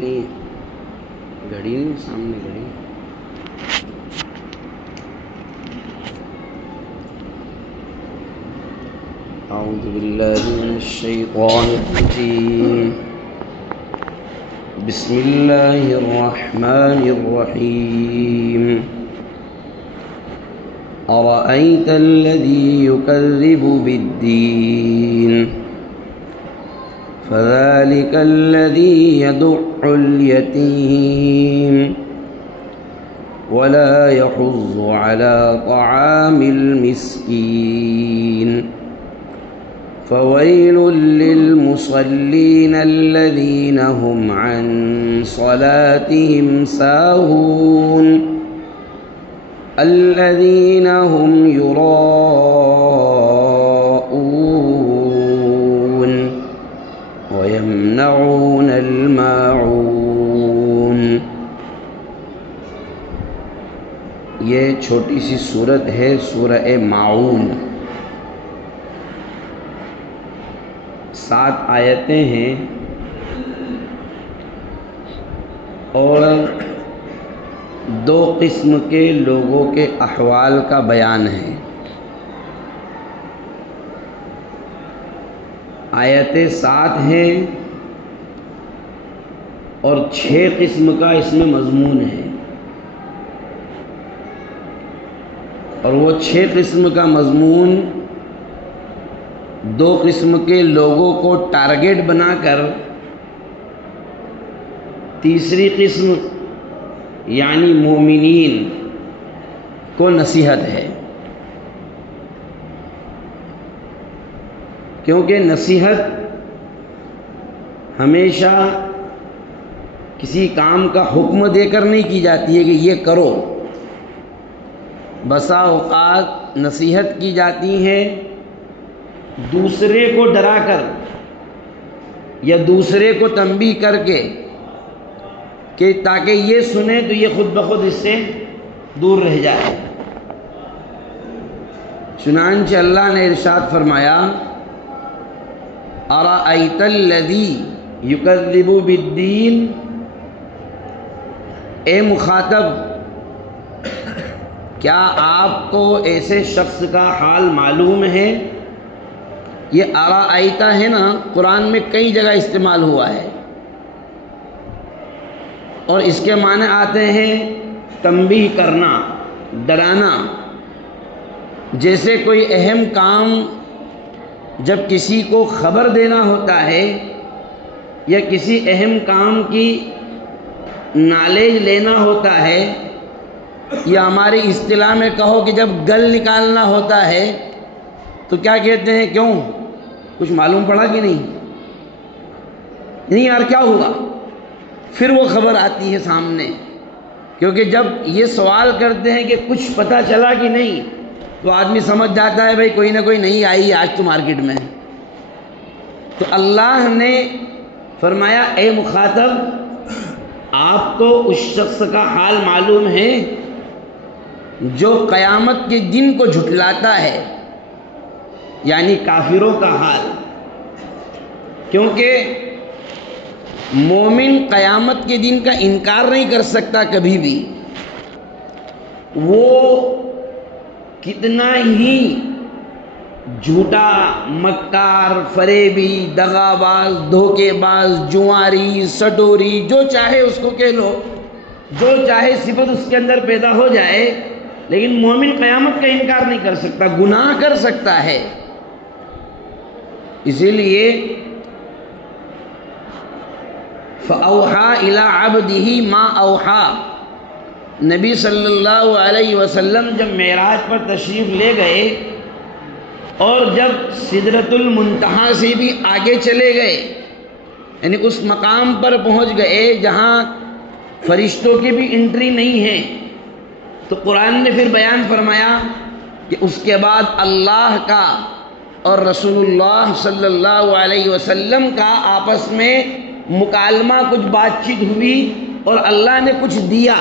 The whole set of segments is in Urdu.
نہیں گھڑی نہیں سامنے گھڑی. اعوذ باللہ من الشیطان الرجیم. بسم اللہ الرحمن الرحیم. أرأيت الذي يكذب بالدين فذلك الذي يدع اليتيم ولا يحض على طعام المسكين فويل للمصلين الذين هم عن صلاتهم ساهون الذين هم يراءون ويمنعون الماعون. یہ چھوٹی سی سورت ہے سورہ ماعون. 7 آیتیں ہیں اور 2 قسم کے لوگوں کے احوال کا بیان ہے. آیتیں 7 ہیں اور 6 قسم کا اس میں مضمون ہے، اور وہ 6 قسم کا مضمون 2 قسم کے لوگوں کو ٹارگیٹ بنا کر تیسری قسم یعنی مومنین کو نصیحت ہے. کیونکہ نصیحت ہمیشہ کسی کام کا حکم دے کر نہیں کی جاتی ہے کہ یہ کرو. بسا اوقات نصیحت کی جاتی ہے دوسرے کو ڈرا کر یا دوسرے کو تنبیہ کر کے کہ تاکہ یہ سنے تو یہ خود بخود اس سے دور رہ جائے. چنانچہ اللہ نے ارشاد فرمایا اَرَأَيْتَ الَّذِي يُكَذِّبُ بِالدِّينِ. اے مخاطب، کیا آپ کو ایسے شخص کا حال معلوم ہے؟ یہ اَرَأَيْتَ ہے نا، قرآن میں کئی جگہ استعمال ہوا ہے اور اس کے معنی آتے ہیں تنبیہ کرنا، ڈرانا. جیسے کوئی اہم کام جب کسی کو خبر دینا ہوتا ہے یا کسی اہم کام کی نالج لینا ہوتا ہے، یا ہماری اصطلاح میں کہو کہ جب گل نکالنا ہوتا ہے تو کیا کہتے ہیں؟ کیوں کچھ معلوم پڑا کہ نہیں یار کیا ہوا؟ پھر وہ خبر آتی ہے سامنے. کیونکہ جب یہ سوال کرتے ہیں کہ کچھ پتہ چلا کہ نہیں تو آدمی سمجھ جاتا ہے بھائی کوئی نہ کوئی نہیں آئی آج تو مارکیٹ میں. تو اللہ نے فرمایا اے مخاطب، آپ کو اس شخص کا حال معلوم ہے جو قیامت کے دن کو جھٹلاتا ہے، یعنی کافروں کا حال. کیونکہ مومن قیامت کے دن کا انکار نہیں کر سکتا کبھی بھی. وہ کتنا ہی جھوٹا، مکار، فریبی، دغاباز، دھوکے باز، جواری، سٹوری، جو چاہے اس کو کہہ لو، جو چاہے صفت اس کے اندر پیدا ہو جائے، لیکن مومن قیامت کا انکار نہیں کر سکتا، گناہ کر سکتا ہے. اسی لیے فَأَوْحَى إِلَىٰ عَبْدِهِ مَا أَوْحَى. نبی صلی اللہ علیہ وسلم جب معراج پر تشریف لے گئے اور جب سدرۃ المنتہا سے بھی آگے چلے گئے، یعنی اس مقام پر پہنچ گئے جہاں فرشتوں کی بھی انٹری نہیں ہے، تو قرآن نے پھر بیان فرمایا کہ اس کے بعد اللہ کا اور رسول اللہ صلی اللہ علیہ وسلم کا آپس میں مکالمہ، کچھ بات چیت ہوئی اور اللہ نے کچھ دیا،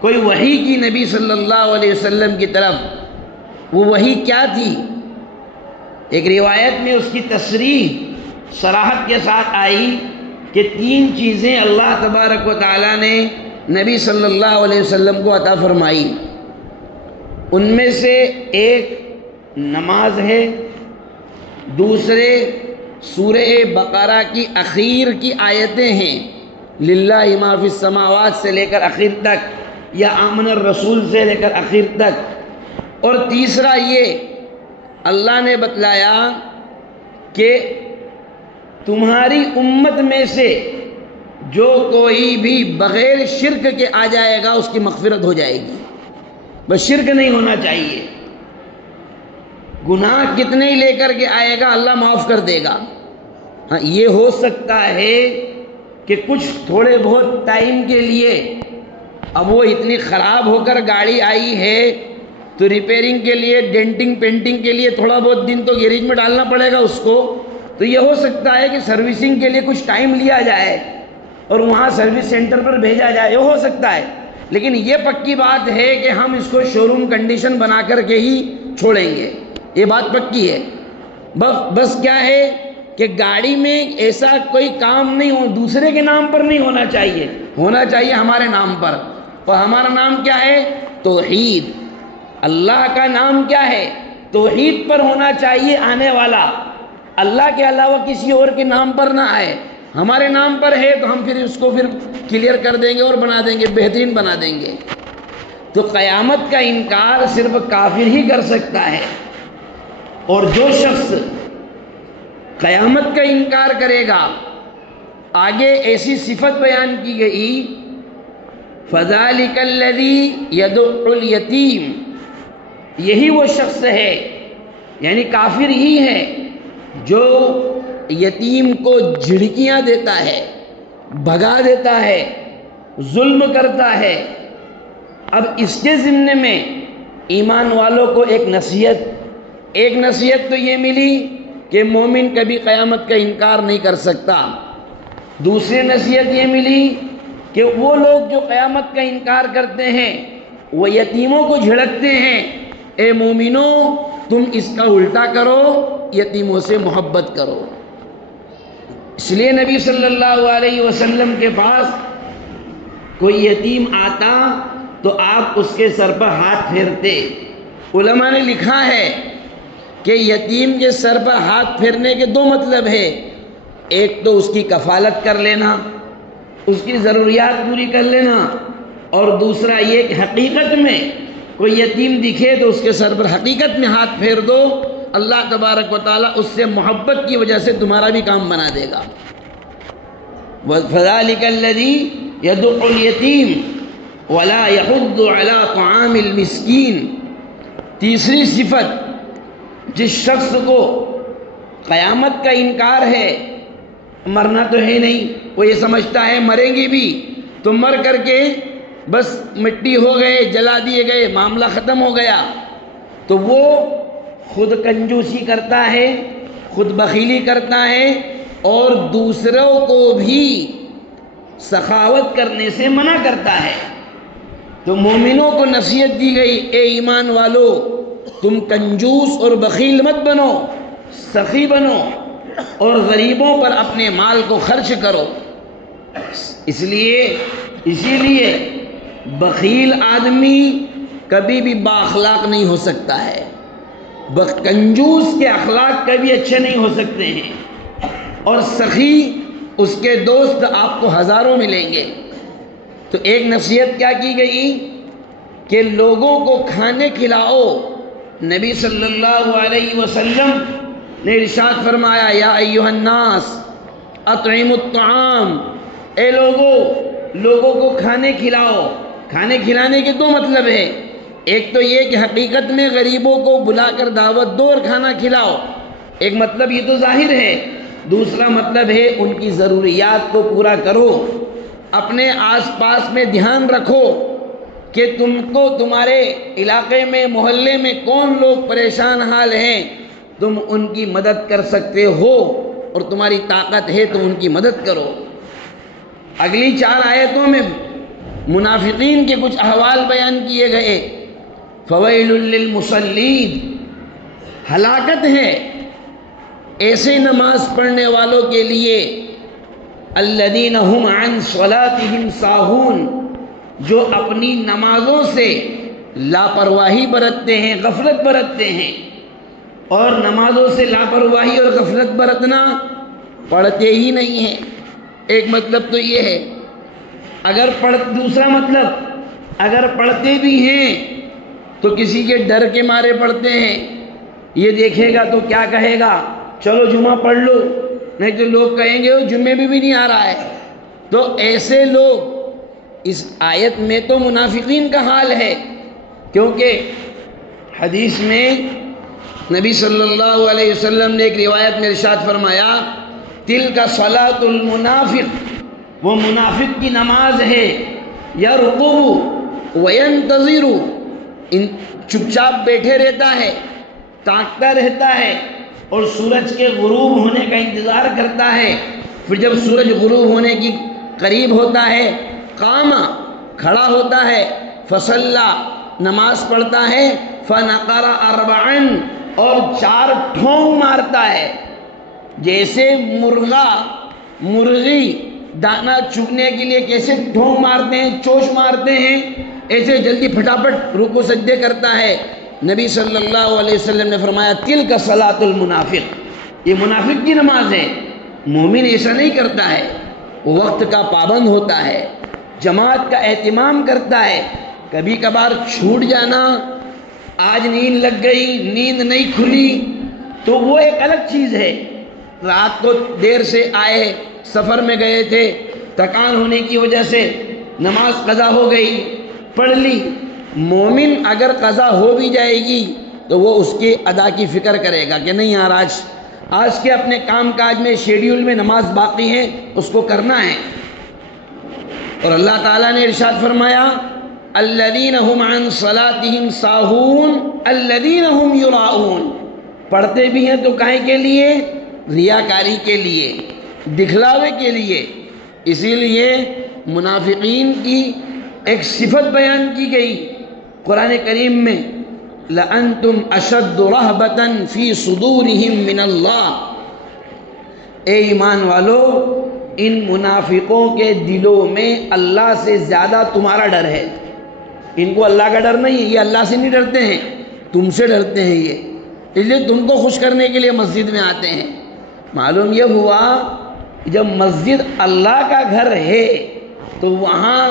کوئی وحی کی نبی صلی اللہ علیہ وسلم کی طرف. وہ وحی کیا تھی؟ ایک روایت میں اس کی تصریح صراحت کے ساتھ آئی کہ 3 چیزیں اللہ تبارک و تعالیٰ نے نبی صلی اللہ علیہ وسلم کو عطا فرمائی. ان میں سے ایک نماز ہے، دوسرے سورہ بقرہ کی اخیر کی آیتیں ہیں، للہ ما فی السماوات سے لے کر اخیر تک، یا آمن الرسول سے لے کر اخیر تک. اور تیسرا یہ اللہ نے بتلایا کہ تمہاری امت میں سے جو کوئی بھی بغیر شرک کے آ جائے گا اس کی مغفرت ہو جائے گی. بس شرک نہیں ہونا چاہیے. گناہ کتنے ہی لے کر کے آئے گا اللہ معاف کر دے گا. ہاں یہ ہو سکتا ہے کہ کچھ تھوڑے بہت ٹائم کے لیے، اب وہ اتنی خراب ہو کر گاڑی آئی ہے تو ریپیئرنگ کے لیے، ڈینٹنگ پینٹنگ کے لیے تھوڑا بہت دن تو گیریج میں ڈالنا پڑے گا اس کو. تو یہ ہو سکتا ہے کہ سروسنگ کے لیے کچھ ٹائم لیا جائے اور وہاں سروس سینٹر پر بھیجا جائے، یہ ہو سکتا ہے. لیکن یہ پکی بات ہے کہ ہم اس کو شو روم کنڈیشن بنا کر کے ہی چھوڑیں گے، یہ بات پکی ہے. بس کیا ہے کہ گاڑی میں ایسا کوئی کام نہیں ہو، دوسرے کے نام پر نہیں ہونا چاہیے، ہونا چاہیے ہمارے نام پر. اور ہمارا نام کیا ہے؟ توحید. اللہ کا نام کیا ہے؟ توحید پر ہونا چاہیے آنے والا، اللہ کے علاوہ کسی اور کے نام پر نہ آئے. ہمارے نام پر ہے تو ہم پھر اس کو پھر کلیئر کر دیں گے اور بنا دیں گے، بہترین بنا دیں گے. تو قیامت کا انکار صرف کافر ہی کر سکتا ہے. اور جو شخص قیامت کا انکار کرے گا، آگے ایسی صفت بیان کی گئی، فَذَلِكَ الَّذِي يَدُعُّ الْيَتِيمَ، یہی وہ شخص ہے، یعنی کافر ہی ہے جو یتیم کو جھڑکیاں دیتا ہے، بھگا دیتا ہے، ظلم کرتا ہے. اب اس کے ضمن میں ایمان والوں کو ایک نصیحت تو یہ ملی کہ مومن کبھی قیامت کا انکار نہیں کر سکتا. دوسری نصیحت یہ ملی کہ وہ لوگ جو قیامت کا انکار کرتے ہیں وہ یتیموں کو جھڑکتے ہیں. اے مومنوں تم اس کا الٹا کرو، یتیموں سے محبت کرو. اس لیے نبی صلی اللہ علیہ وسلم کے پاس کوئی یتیم آتا تو آپ اس کے سر پر ہاتھ پھیرتے. علماء نے لکھا ہے کہ یتیم کے سر پر ہاتھ پھیرنے کے 2 مطلب ہے. ایک تو اس کی کفالت کر لینا، اس کی ضروریات پوری کر لینا، اور دوسرا یہ کہ حقیقت میں کوئی یتیم دکھے تو اس کے سر پر حقیقت میں ہاتھ پھیر دو. اللہ تبارک و تعالیٰ اس سے محبت کی وجہ سے تمہارا بھی کام بنا دے گا. فَذَلِكَ الَّذِي يَدُعُّ الْيَتِيمَ وَلَا يَحُضُّ عَلَىٰ طَعَامِ الْمِسْكِينِ. تیسری صفت، جس شخص کو قیامت کا انکار ہے، مرنا تو ہے نہیں، وہ یہ سمجھتا ہے مریں گے بھی تو مر کر کے بس مٹی ہو گئے، جلا دیے گئے، معاملہ ختم ہو گیا، تو وہ خود کنجوسی کرتا ہے، خود بخیلی کرتا ہے، اور دوسروں کو بھی سخاوت کرنے سے منع کرتا ہے. تو مومنوں کو نصیحت دی گئی، اے ایمان والو تم کنجوس اور بخیل مت بنو، سخی بنو، اور غریبوں پر اپنے مال کو خرچ کرو. اسی لیے بخیل آدمی کبھی بھی با اخلاق نہیں ہو سکتا ہے. کنجوس کے اخلاق کبھی اچھے نہیں ہو سکتے ہیں، اور سخی اس کے دوست آپ کو ہزاروں ملیں گے. تو ایک نصیحت کیا کی گئی کہ لوگوں کو کھانے کھلاؤ. نبی صلی اللہ علیہ وسلم نے ارشاد فرمایا، یا ایھا الناس اطعموا الطعام، اے لوگوں کو کھانے کھلاؤ. کھانے کھلانے کے 2 مطلب ہیں. ایک تو یہ کہ حقیقت میں غریبوں کو بلا کر دعوت دو اور کھانا کھلاؤ، ایک مطلب یہ تو ظاہر ہے. دوسرا مطلب ہے ان کی ضروریات کو پورا کرو. اپنے آس پاس میں دھیان رکھو کہ تم کو تمہارے علاقے میں، محلے میں کون لوگ پریشان حال ہیں، تم ان کی مدد کر سکتے ہو اور تمہاری طاقت ہے تو ان کی مدد کرو. اگلی 4 آیتوں میں منافقین کے کچھ احوال بیان کیے گئے. فویل للمصلین، ہلاکت ہے ایسے نماز پڑھنے والوں کے لیے الذین هم عن صلاتهم ساہون، جو اپنی نمازوں سے لاپرواہی برتتے ہیں، غفلت برتتے ہیں. اور نمازوں سے لاپرواہی اور غفلت برتنا، پڑھتے ہی نہیں ہیں. ایک مطلب تو یہ ہے. دوسرا مطلب، اگر پڑھتے بھی ہیں تو کسی کے ڈر کے مارے پڑھتے ہیں. یہ دیکھے گا تو کیا کہے گا، چلو جمعہ پڑھ لو، نہیں تو لوگ کہیں گے وہ جمعے میں بھی نہیں آ رہا ہے. تو ایسے لوگ، اس آیت میں تو منافقین کا حال ہے، کیونکہ حدیث میں نبی صلی اللہ علیہ وسلم نے ایک روایت میں ارشاد فرمایا، تلک صلاۃ المنافق، وہ منافق کی نماز ہے، یرقب وینتظر، چپ چاپ بیٹھے رہتا ہے، تاکتا رہتا ہے، اور سورج کے غروب ہونے کا انتظار کرتا ہے. پھر جب سورج غروب ہونے کی قریب ہوتا ہے، قام، کھڑا ہوتا ہے، فصلی، نماز پڑھتا ہے، فنقر اربعا، اور 4 ٹھونگ مارتا ہے. جیسے مرغی دانا چگنے کے لیے کیسے ٹھونگ مارتے ہیں، چوش مارتے ہیں، ایسے جلدی پھٹافٹ رکوع سجدے کرتا ہے. نبی صلی اللہ علیہ وسلم نے فرمایا، تلک صلاۃ المنافق، یہ منافق کی نماز ہے. مومن ایسا نہیں کرتا ہے، وہ وقت کا پابند ہوتا ہے، جماعت کا اہتمام کرتا ہے. کبھی کبھار چھوٹ جانا، آج نیند لگ گئی، نیند نہیں کھلی، تو وہ ایک الگ چیز ہے. رات کو دیر سے آئے، سفر میں گئے تھے، تھکان ہونے کی وجہ سے نماز قضا ہو گئی، پڑھ لی. مومن اگر قضا ہو بھی جائے گی تو وہ اس کے ادا کی فکر کرے گا کہ نہیں یار، آج کے اپنے کام کاج میں، شیڈیول میں نماز باقی ہے، اس کو کرنا ہے. اور اللہ تعالیٰ نے ارشاد فرمایا، الذین هم عن صلاتهم ساہون الذین هم یراؤون، پڑھتے بھی ہیں تو کائیں کے لیے؟ ریاکاری کے لیے، دکھلاوے کے لیے. اسی لیے منافقین کی ایک صفت بیان کی گئی قرآن کریم میں، لَأَنْتُمْ أَشَدُّ رَهْبَةً فِي صُدُورِهِمْ مِنَ اللَّهِ، اے ایمان والو، ان منافقوں کے دلوں میں اللہ سے زیادہ تمہارا ڈر ہے. ان کو اللہ کا ڈر نہیں ہے، یہ اللہ سے نہیں ڈرتے ہیں، تم سے ڈرتے ہیں. یہ اس لیے تم کو خوش کرنے کے لیے مسجد میں آتے ہیں. معلوم یہ ہوا جب مسجد اللہ کا گھر ہے تو وہاں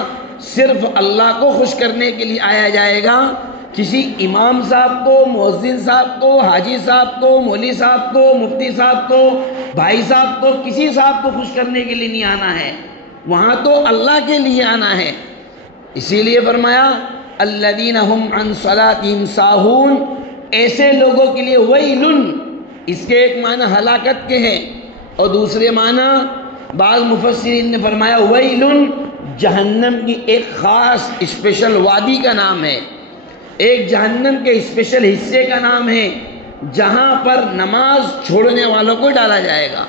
صرف اللہ کو خوش کرنے کے لیے آیا جائے گا. کسی امام صاحب کو، مؤذن صاحب کو، حاجی صاحب کو، مولوی صاحب کو، مفتی صاحب کو، بھائی صاحب کو، کسی صاحب کو خوش کرنے کے لیے نہیں آنا ہے، وہاں تو اللہ کے لیے آنا ہے. اسی لیے فرمایا، الذین هم عن صلاتهم ساہون، ایسے لوگوں کے لیے ویل، اس کے ایک معنی ہلاکت کے ہیں، اور دوسرے معنی بعض مفسرین نے فرمایا ویل جہنم کی ایک خاص اسپیشل وادی کا نام ہے، ایک جہنم کے اسپیشل حصے کا نام ہے، جہاں پر نماز چھوڑنے والوں کو ڈالا جائے گا.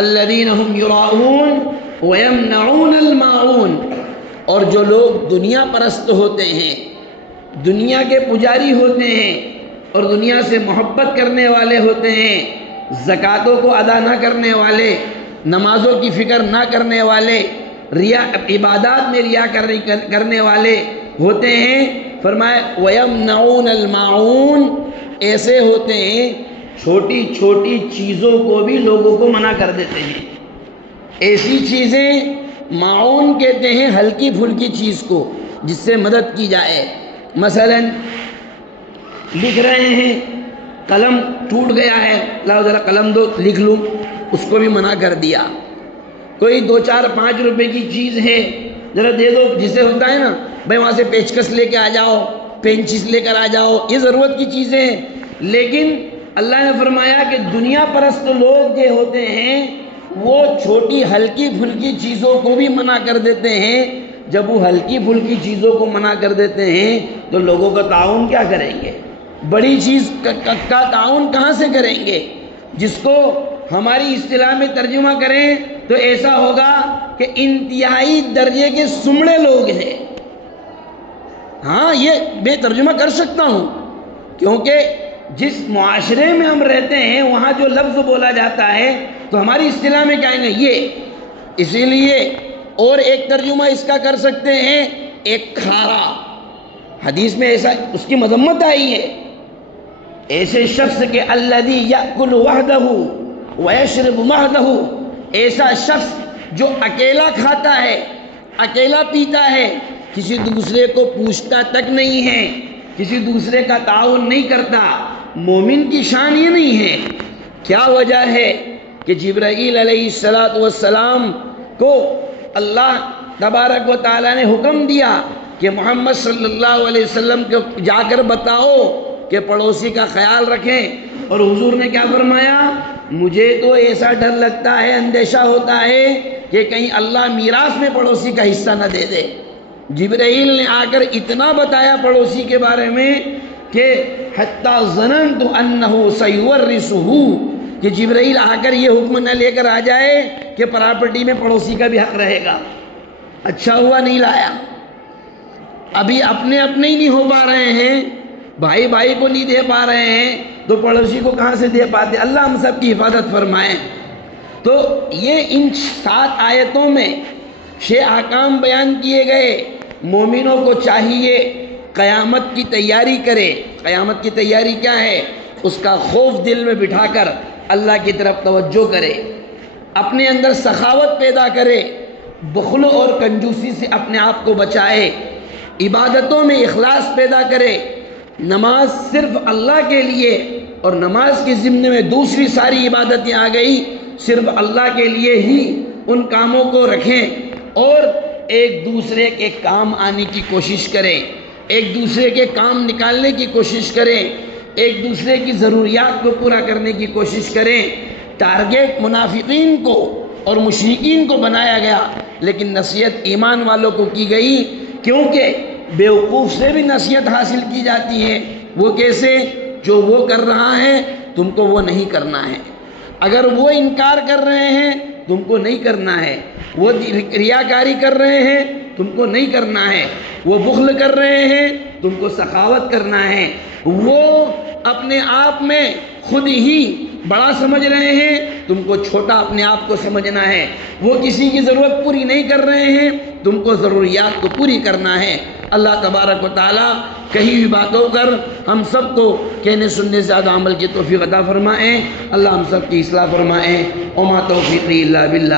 الذین هم یراؤون ویمنعون الماعون، اور جو لوگ دنیا پرست ہوتے ہیں، دنیا کے پجاری ہوتے ہیں، اور دنیا سے محبت کرنے والے ہوتے ہیں، زکاتوں کو ادا نہ کرنے والے، نمازوں کی فکر نہ کرنے والے، عبادات میں ریا کرنے والے ہوتے ہیں. فرمایا وَيَمْنَعُونَ الْمَاعُونَ، ایسے ہوتے ہیں چھوٹی چھوٹی چیزوں کو بھی لوگوں کو منع کر دیتے ہیں. ایسی چیزیں معاون کہتے ہیں ہلکی پھلکی چیز کو جس سے مدد کی جائے. مثلا لکھ رہے ہیں، قلم ٹوٹ گیا ہے، لاؤ ذرا قلم دو لکھ لوں، اس کو بھی منع کر دیا. کوئی 2 4 5 روپے کی چیز ہے، ذرا دے دو، جسے ہوتا ہے نا بھائی وہاں سے پیچکس لے کے آ جاؤ، پینچس لے کر آ جاؤ، یہ ضرورت کی چیزیں ہیں. لیکن اللہ نے فرمایا کہ دنیا پرست لوگ جو ہوتے ہیں وہ چھوٹی ہلکی پھلکی چیزوں کو بھی منع کر دیتے ہیں. جب وہ ہلکی پھلکی چیزوں کو منع کر دیتے ہیں تو لوگوں کا تعاون کیا کریں گے؟ بڑی چیز کا تعاون کہاں سے کریں گے؟ جس کو ہماری اصطلاح میں ترجمہ کریں تو ایسا ہوگا کہ انتہائی درجے کے سمڑے لوگ ہیں. ہاں، یہ میں ترجمہ کر سکتا ہوں، کیونکہ جس معاشرے میں ہم رہتے ہیں وہاں جو لفظ بولا جاتا ہے تو ہماری اصطلاح میں کہیں گے اسی لیے اور ایک ترجمہ اس کا کر سکتے ہیں ایک کھارا، حدیث میں ایسا اس کی مذمت آئی ہے، ایسے شخص کے الذی یأکل وحدہ ویشرب وحدہ، ایسا شخص جو اکیلا کھاتا ہے، اکیلا پیتا ہے، کسی دوسرے کو پوچھتا تک نہیں ہے، کسی دوسرے کا تعاون نہیں کرتا، مومن کی شان یہ نہیں ہے۔ کیا وجہ ہے کہ جبرائیل علیہ السلام کو اللہ تبارک و تعالیٰ نے حکم دیا کہ محمد صلی اللہ علیہ وسلم کو جا کر بتاؤ کہ پڑوسی کا خیال رکھیں، اور حضور نے کیا فرمایا؟ مجھے تو ایسا ڈر لگتا ہے، اندیشہ ہوتا ہے کہ کہیں اللہ میراث میں پڑوسی کا حصہ نہ دے دے۔ جبرائیل نے آ کر اتنا بتایا پڑوسی کے بارے میں کہ حتی ظننت انہ سیورثہ، کہ جبرائیل آ کر یہ حکم نہ لے کر آ جائے کہ پراپرٹی میں پڑوسی کا بھی حق رہے گا۔ اچھا ہوا نہیں لایا۔ ابھی اپنے ہی نہیں ہو پا رہے ہیں، بھائی بھائی کو نہیں دے پا رہے ہیں، تو پڑوسی کو کہاں سے دے پاتے؟ اللہ ہم سب کی حفاظت فرمائے۔ تو یہ ان 7 آیتوں میں 6 احکام بیان کیے گئے۔ مومنوں کو چاہیے قیامت کی تیاری کرے۔ قیامت کی تیاری کیا ہے؟ اس کا خوف دل میں بٹھا کر اللہ کی طرف توجہ کرے، اپنے اندر سخاوت پیدا کرے، بخل اور کنجوسی سے اپنے آپ کو بچائے، عبادتوں میں اخلاص پیدا کرے، نماز صرف اللہ کے لیے، اور نماز کے ضمن میں دوسری ساری عبادتیں آ گئی، صرف اللہ کے لیے ہی ان کاموں کو رکھیں، اور ایک دوسرے کے کام آنے کی کوشش کریں، ایک دوسرے کے کام نکالنے کی کوشش کریں، ایک دوسرے کی ضروریات کو پورا کرنے کی کوشش کریں۔ ٹارگیٹ منافقین کو اور مشرکین کو بنایا گیا، لیکن نصیحت ایمان والوں کو کی گئی، کیونکہ بیوقوف سے بھی نصیحت حاصل کی جاتی ہے۔ وہ کیسے؟ جو وہ کر رہا ہے تم کو وہ نہیں کرنا ہے، اگر وہ انکار کر رہے ہیں تم کو نہیں کرنا ہے، وہ ریاکاری کر رہے ہیں تم کو نہیں کرنا ہے، وہ بخل کر رہے ہیں تم کو سخاوت کرنا ہے، وہ اپنے آپ میں خود ہی بڑا سمجھ رہے ہیں تم کو چھوٹا اپنے آپ کو سمجھنا ہے، وہ کسی کی ضرورت پوری نہیں کر رہے ہیں تم کو ضروریات کو پوری کرنا ہے۔ اللہ تبارک و تعالیٰ کہی ہوئی باتوں پر ہم سب کو کہنے سننے سے زیادہ عمل کی توفیق عطا فرمائیں۔ اللہ ہم سب کی اصلاح فرمائیں۔ وما توفیقی الا باللہ۔